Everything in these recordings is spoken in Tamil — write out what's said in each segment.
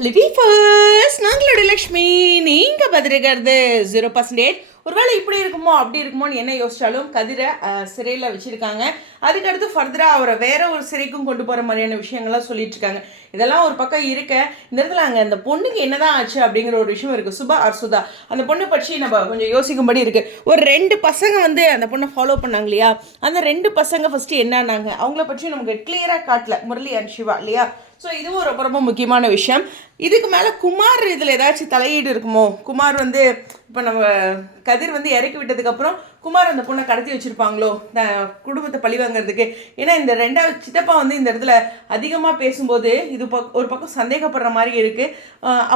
ஹலோ வீஃபர்ஸ், நாங்களோட லக்ஷ்மி. நீங்கள் பதிரிக்கிறது 0%. ஒருவேளை இப்படி இருக்குமோ அப்படி இருக்குமோன்னு என்ன யோசிச்சாலும் கதிரை சிறையில் வச்சுருக்காங்க. அதுக்கடுத்து ஃபர்தராக அவரை வேற ஒரு சிறைக்கும் கொண்டு போகிற மாதிரியான விஷயங்கள்லாம் சொல்லிட்டு இருக்காங்க. இதெல்லாம் ஒரு பக்கம் இருக்க, இந்த இடத்துல அங்கே அந்த பொண்ணுக்கு என்னதான் ஆச்சு அப்படிங்கிற ஒரு விஷயம் இருக்குது. சுபா சுதா அந்த பொண்ணை பற்றி நம்ம கொஞ்சம் யோசிக்கும்படி இருக்குது. ஒரு 2 பசங்க அந்த பொண்ணை ஃபாலோ பண்ணாங்க இல்லையா? அந்த 2 பசங்க ஃபஸ்ட்டு என்னன்னாங்க அவங்கள பற்றி நமக்கு கிளியராக காட்டல, முரளி அண்ட் சிவா இல்லையா? ஸோ இதுவும் ரொம்ப ரொம்ப முக்கியமான விஷயம். இதுக்கு மேலே குமார் இதில் ஏதாச்சும் தலையீடு இருக்குமோ? குமார் இப்போ நம்ம கதிர் இறக்கி விட்டதுக்கப்புறம் குமார் அந்த பொண்ணை கடத்தி வச்சுருப்பாங்களோ குடும்பத்தை பழி வாங்கிறதுக்கு. ஏன்னா இந்த 2வது சித்தப்பா இந்த இடத்துல அதிகமாக பேசும்போது இது ஒரு பக்கம் சந்தேகப்படுற மாதிரி இருக்குது.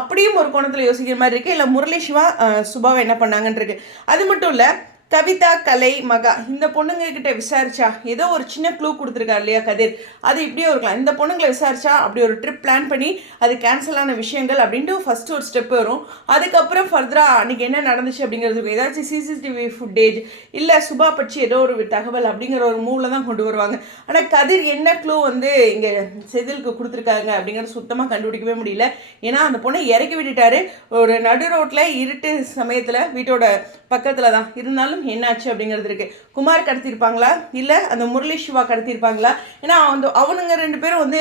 அப்படியும் ஒரு கோணத்தில் யோசிக்கிற மாதிரி இருக்குது. இல்லை முரளி சிவா சுபாவை என்ன பண்ணாங்கன்றிருக்கு. அது மட்டும் இல்லை, கவிதா, கலை, மகா இந்த பொண்ணுங்க கிட்ட விசாரிச்சா ஏதோ ஒரு சின்ன க்ளூ கொடுத்துருக்காரு இல்லையா கதிர்? அது இப்படியே இருக்கலாம். இந்த பொண்ணுங்களை விசாரிச்சா அப்படி ஒரு ட்ரிப் பிளான் பண்ணி அது கேன்சலான விஷயங்கள் அப்படின்ட்டு ஃபஸ்ட்டு ஒரு ஸ்டெப் வரும். அதுக்கப்புறம் ஃபர்தராக அன்றைக்கி என்ன நடந்துச்சு அப்படிங்கிறதுக்கு ஏதாச்சும் சிசிடிவி ஃபுட்டேஜ் இல்லை சுபா பற்றி ஏதோ ஒரு தகவல் அப்படிங்கிற ஒரு மூவில் தான் கொண்டு வருவாங்க. ஆனால் கதிர் என்ன க்ளூ இங்கே செதிலுக்கு கொடுத்துருக்காங்க அப்படிங்கிறது சுத்தமாக கண்டுபிடிக்கவே முடியல. ஏன்னா அந்த பொண்ணை இறக்கி விட்டுட்டாரு ஒரு நடு ரோட்டில் இருட்டு சமயத்தில், வீட்டோட பக்கத்தில் தான் இருந்தாலும் என்னாச்சு அப்படிங்கிறது இருக்குது. குமார் கடத்திருப்பாங்களா இல்லை அந்த முரளி சிவா கடத்திருப்பாங்களா? ஏன்னா அவனுங்க 2 பேரும்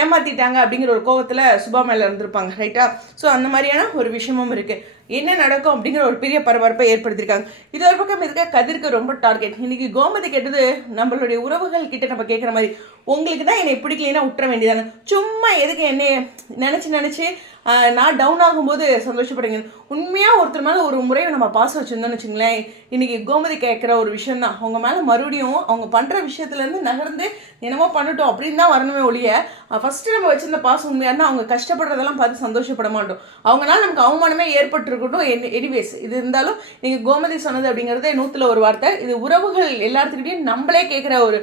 ஏமாற்றிட்டாங்க அப்படிங்கிற ஒரு கோவத்தில் சுபா மேலே இருந்திருப்பாங்க, ரைட்டா? ஸோ அந்த மாதிரியான ஒரு விஷயமும் இருக்குது. என்ன நடக்கும் அப்படிங்கிற ஒரு பெரிய பரபரப்பை ஏற்படுத்தியிருக்காங்க. இது ஒரு பக்கம் இருக்க கதிர்க்கு ரொம்ப டார்கெட். இன்றைக்கி கோமதி கேட்டது நம்மளுடைய உறவுகள் கிட்ட நம்ம கேட்குற மாதிரி, உங்களுக்கு தான் என்னை பிடிக்கலைன்னா விட்டுற வேண்டியதானே, சும்மா எதுக்கு என்னை நினச்சி நான் டவுன் ஆகும்போது சந்தோஷப்படுங்க. உண்மையாக ஒருத்தர் மேலே ஒரு முறையை நம்ம பாசம் வச்சுருந்தோன்னு வச்சுங்களேன், இன்றைக்கி கோமதி கேட்குற ஒரு விஷயம் தான். அவங்க மேலே மறுபடியும் அவங்க பண்ணுற விஷயத்துலேருந்து நகர்ந்து என்னமோ பண்ணட்டும் அப்படின்னு தான் வரணுமே ஒழிய, ஃபஸ்ட்டு நம்ம வச்சுருந்த பாசம் உண்மையாருன்னா அவங்க கஷ்டப்படுறதெல்லாம் பார்த்து சந்தோஷப்பட மாட்டோம். அவங்களால நமக்கு அவமானமே ஏற்பட்டுருக்கட்டும். எனிவேஸ், இது இருந்தாலும் நீங்கள் கோமதி சொன்னது அப்படிங்கிறதே 100ல் ஒரு வார்த்தை. இது உறவுகள் எல்லாத்துக்கிட்டையும் நம்மளே கேட்குற ஒரு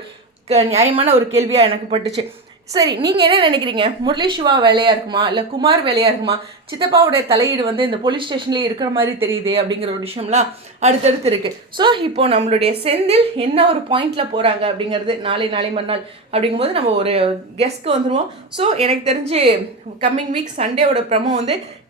நியாயமான ஒரு கேள்வியாக எனக்கு பட்டுச்சு. சரி, நீங்கள் என்ன நினைக்கிறீங்க? முரளி சிவா வேலையாக இருக்குமா இல்லை குமார் வேலையாக இருக்குமா? சித்தப்பாவுடைய தலையீடு இந்த போலீஸ் ஸ்டேஷன்லேயே இருக்கிற மாதிரி தெரியுது அப்படிங்கிற ஒரு விஷயம்லாம் அடுத்தடுத்து இருக்குது. ஸோ இப்போது நம்மளுடைய செந்தில் என்ன ஒரு பாயிண்டில் போகிறாங்க அப்படிங்கிறது நாளை மறுநாள் அப்படிங்கும்போது நம்ம ஒரு கெஸ்ட்க்கு வந்துடுவோம். ஸோ எனக்கு தெரிஞ்சு கம்மிங் வீக் சண்டேவோட ப்ரமோ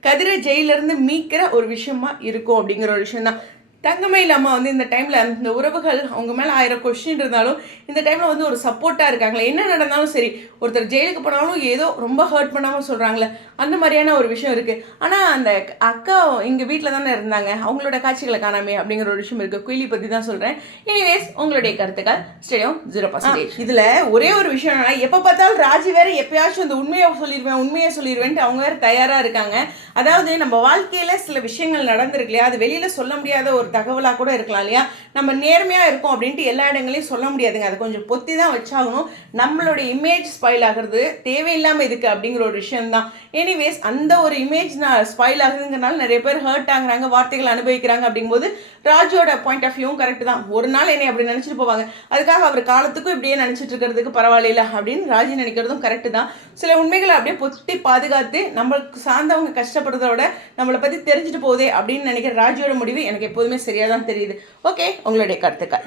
கதிரை ஜெயிலிருந்து மீட்கிற ஒரு விஷயமா இருக்கும் அப்படிங்கிற ஒரு விஷயம் தான். தங்கமயில் அம்மா இந்த டைமில் இந்த உறவுகள் அவங்க மேலே 1000 கொஸ்டின் இருந்தாலும் இந்த டைமில் ஒரு சப்போர்ட்டாக இருக்காங்களே. என்ன நடந்தாலும் சரி, ஒருத்தர் ஜெயிலுக்கு போனாலும் ஏதோ ரொம்ப ஹர்ட் பண்ணாமல் சொல்கிறாங்களே, அந்த மாதிரியான ஒரு விஷயம் இருக்குது. ஆனால் அந்த அக்கா இங்கே வீட்டில் தானே இருந்தாங்க, அவங்களோட காட்சிகளை காணாமே அப்படிங்கிற ஒரு விஷயம் இருக்குது. குயிலி பற்றி தான் சொல்கிறேன். எனிவேஸ், உங்களுடைய கருத்துக்கள் ஸ்டேடியம் 0%. இதில் ஒரே ஒரு விஷயம் என்னன்னா, எப்போ பார்த்தாலும் ராஜி வேறு எப்பயாச்சும் இந்த உண்மையை சொல்லிடுவேன்ட்டு அவங்க வேறு தயாராக இருக்காங்க. அதாவது நம்ம வாழ்க்கையில் சில விஷயங்கள் நடந்திருக்கு இல்லையா, அது வெளியில் சொல்ல முடியாத ஒரு தகவலாக கூட இருக்கலாம் இல்லையா? நம்ம நேர்மையாக இருக்கோம் அப்படின்ட்டு எல்லா இடங்களையும் சொல்ல முடியாதுங்க. அதை கொஞ்சம் பொத்தி தான் வச்சாகணும். நம்மளுடைய இமேஜ் ஸ்பாயில் ஆகிறது தேவையில்லாமல் இதுக்கு அப்படிங்கிற ஒரு விஷயம்தான். எனிவேஸ், அந்த ஒரு இமேஜ் ஸ்பாயில் ஆகுதுங்கிறனால நிறைய பேர் ஹர்ட் ஆகுறாங்க, வார்த்தைகள் அனுபவிக்கிறாங்க. அப்படிங்கும்போது ராஜோட பாயிண்ட் ஆஃப் வியூவும் கரெக்டு தான். ஒரு நாள் என்னை அப்படி நினச்சிட்டு போவாங்க, அதுக்காக அவர் காலத்துக்கும் இப்படியே நினச்சிட்டு இருக்கிறதுக்கு பரவாயில்ல அப்படின்னு ராஜி நினைக்கிறதும் கரெக்டு தான். சில உண்மைகளை அப்படியே பொத்தி பாதுகாத்து நம்மளுக்கு சார்ந்தவங்க கஷ்டப்படுறத விட நம்மளை பற்றி தெரிஞ்சுட்டு போகுதே அப்படின்னு நினைக்கிற ராஜியோட முடிவு எனக்கு எப்போதுமே சரியாக தான் தெரியுது. ஓகே, உங்களுடைய கருத்துக்கள்.